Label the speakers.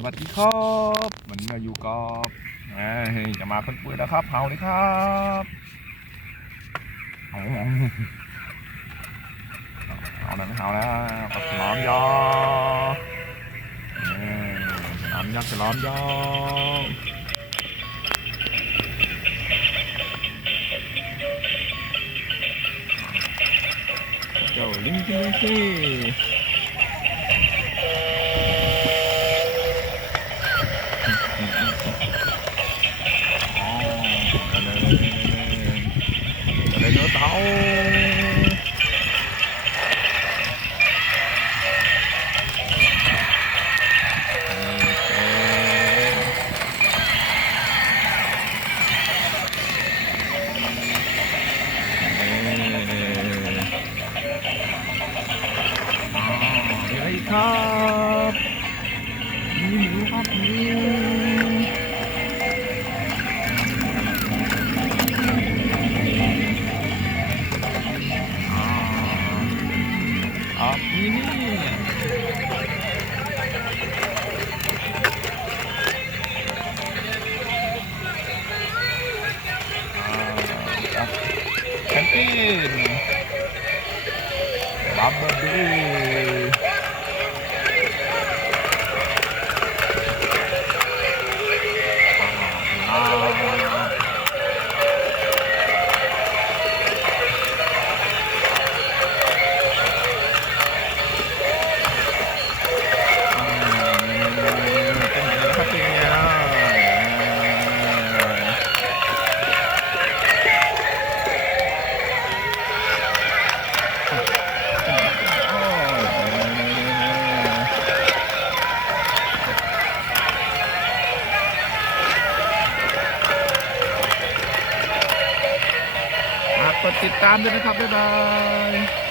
Speaker 1: สวัสดีครับวันนี้มาอยู่กับจะมาคนปุ้ยแล้วครับเฮาเลยครับเอาเอาเอาแล้วเฮาแล้วกับฉลามยาวนี่ฉลามยักษ์ฉลามยาวเจ้าลิงกินลิงกี้ đây nó táo Hãy subscribe cho kênh Ghiền Mì Gõ Để không bỏ in. B. Ah. ดติดตามด้วยนะครับ บ๊ายบาย